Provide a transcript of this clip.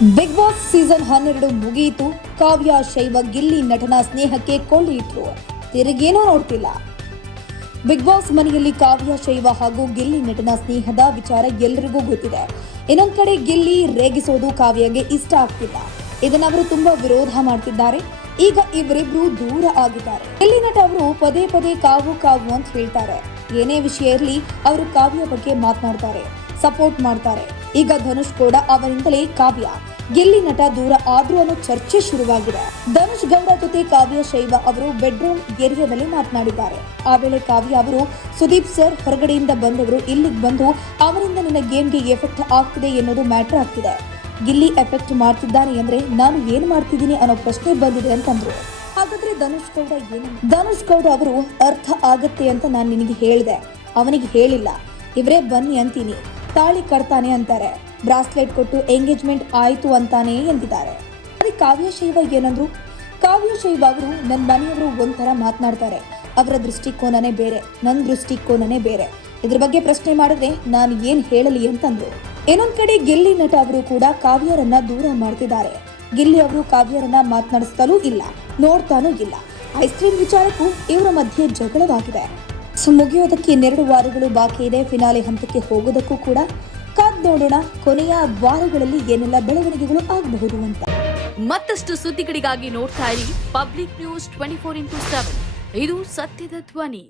Big boss season 12 ಮುಗಿಯಿತು. ಕಾವ್ಯ ಶೈವ ಗಿಲ್ಲಿ ನಟನ ಸ್ನೇಹಕ್ಕೆ ಕೊಳ್ಳಿ ಇಟ್ರು. ತಿರುಗೇನೂ ನೋಡ್ತಿಲ್ಲ. ಬಿಗ್ ಬಾಸ್ ಮನೆಯಲ್ಲಿ ಕಾವ್ಯ ಶೈವ ಹಾಗೂ ಗಿಲ್ಲಿ ನಟನ ಸ್ನೇಹದ ವಿಚಾರ ಎಲ್ಲರಿಗೂ ಗೊತ್ತಿದೆ. ಇನ್ನೊಂದು ಕಡೆ ಗಿಲ್ಲಿ ರೇಗಿಸೋದು ಕಾವ್ಯಗೆ ಇಷ್ಟ ಆಗ್ತಿಲ್ಲ. ಇದನ್ನ ಅವರು ತುಂಬಾ ವಿರೋಧ ಮಾಡ್ತಿದ್ದಾರೆ. ಈಗ ಇವರಿಬ್ರು ದೂರ ಆಗಿದ್ದಾರೆ. ಗಿಲ್ಲಿ ನಟ ಅವರು ಪದೇ ಪದೇ ಕಾವು ಕಾವು ಅಂತ ಹೇಳ್ತಾರೆ. ಏನೇ ವಿಷಯ ಇರಲಿ ಅವರು ಕಾವ್ಯ ಬಗ್ಗೆ ಮಾತನಾಡ್ತಾರೆ, ಸಪೋರ್ಟ್ ಮಾಡ್ತಾರೆ. ಈಗ ಧನುಷ್ ಕೂಡ ಅವರಿಂದಲೇ ಕಾವ್ಯ ಗಿಲ್ಲಿ ನಟ ದೂರ ಆದ್ರೂ ಅನ್ನೋ ಚರ್ಚೆ ಶುರುವಾಗಿದೆ. ಧನುಷ್ ಗೌಡ ಜೊತೆ ಕಾವ್ಯ ಶೈವ ಅವರು ಬೆಡ್ರೂಮ್ ಏರಿಯಾದಲ್ಲಿ ಮಾತನಾಡಿದ್ದಾರೆ. ಆ ವೇಳೆ ಕಾವ್ಯ ಅವರು, ಸುದೀಪ್ ಸರ್ ಹೊರಗಡೆಯಿಂದ ಬಂದವರು ಇಲ್ಲಿಗೆ ಬಂದು ಅವರಿಂದ ನನ್ನ ಗೇಮ್ಗೆ ಎಫೆಕ್ಟ್ ಆಗ್ತಿದೆ ಎನ್ನುವುದು ಮ್ಯಾಟರ್ ಆಗ್ತಿದೆ. ಗಿಲ್ಲಿ ಎಫೆಕ್ಟ್ ಮಾಡ್ತಿದ್ದಾನೆ ಅಂದ್ರೆ ನಾನು ಏನ್ ಮಾಡ್ತಿದ್ದೀನಿ ಅನ್ನೋ ಪ್ರಶ್ನೆ ಬಂದಿದೆ ಅಂತಂದ್ರು. ಹಾಗಾದ್ರೆ ಧನುಷ್ ಗೌಡ ಅವರು ಅರ್ಥ ಆಗತ್ತೆ ಅಂತ ನಾನು ನಿನಗೆ ಹೇಳಿದೆ, ಅವನಿಗೆ ಹೇಳಿಲ್ಲ. ಇವರೇ ಬನ್ನಿ ಅಂತೀನಿ, ತಾಳಿ ಕಟ್ತಾನೆ ಅಂತಾರೆ, ಬ್ರಾಸ್ಲೆಟ್ ಕೊಟ್ಟು ಎಂಗೇಜ್ಮೆಂಟ್ ಆಯ್ತು ಅಂತಾನೆ ಎಂದಿದ್ದಾರೆ. ಅದೇ ಕಾವ್ಯ ಶೈವ ಏನಂದ್ರು? ಕಾವ್ಯ ಶೈವ ಅವರು ನನ್ನ ಮನೆಯವರು ಒಂಥರ ಮಾತನಾಡ್ತಾರೆ, ಅವರ ದೃಷ್ಟಿಕೋನನೇ ಬೇರೆ, ನನ್ನ ದೃಷ್ಟಿಕೋನನೇ ಬೇರೆ. ಇದ್ರ ಬಗ್ಗೆ ಪ್ರಶ್ನೆ ಮಾಡಿದ್ರೆ ನಾನು ಏನ್ ಹೇಳಲಿ ಅಂತಂದ್ರು. ಇನ್ನೊಂದ್ ಕಡೆ ಗಿಲ್ಲಿ ನಟ ಅವರು ಕೂಡ ಕಾವ್ಯರನ್ನ ದೂರ ಮಾಡ್ತಿದ್ದಾರೆ. ಗಿಲ್ಲಿ ಅವರು ಕಾವ್ಯರನ್ನ ಮಾತನಾಡಿಸ್ತಲೂ ಇಲ್ಲ, ನೋಡ್ತಾನೂ ಇಲ್ಲ. ಐಸ್ ಕ್ರೀಮ್ ವಿಚಾರಕ್ಕೂ ಇವರ ಮಧ್ಯೆ ಜಗಳವಾಗಿದೆ. ಮುಗಿಯೋದಕ್ಕೆ 2 ವಾರಗಳು ಬಾಕಿ ಇದೆ. ಫಿನಾಲೆ ಹಂತಕ್ಕೆ ಹೋಗೋದಕ್ಕೂ ಕೂಡ ಕಾದ್ ನೋಡೋಣ, ಕೊನೆಯ ವಾರಗಳಲ್ಲಿ ಏನೆಲ್ಲ ಬೆಳವಣಿಗೆಗಳು ಆಗಬಹುದು ಅಂತ. ಮತ್ತಷ್ಟು ಸುದ್ದಿಗಳಿಗಾಗಿ ನೋಡ್ತಾ ಇರಿ ಪಬ್ಲಿಕ್ ನ್ಯೂಸ್ 24x7. ಇದು ಸತ್ಯದ ಧ್ವನಿ.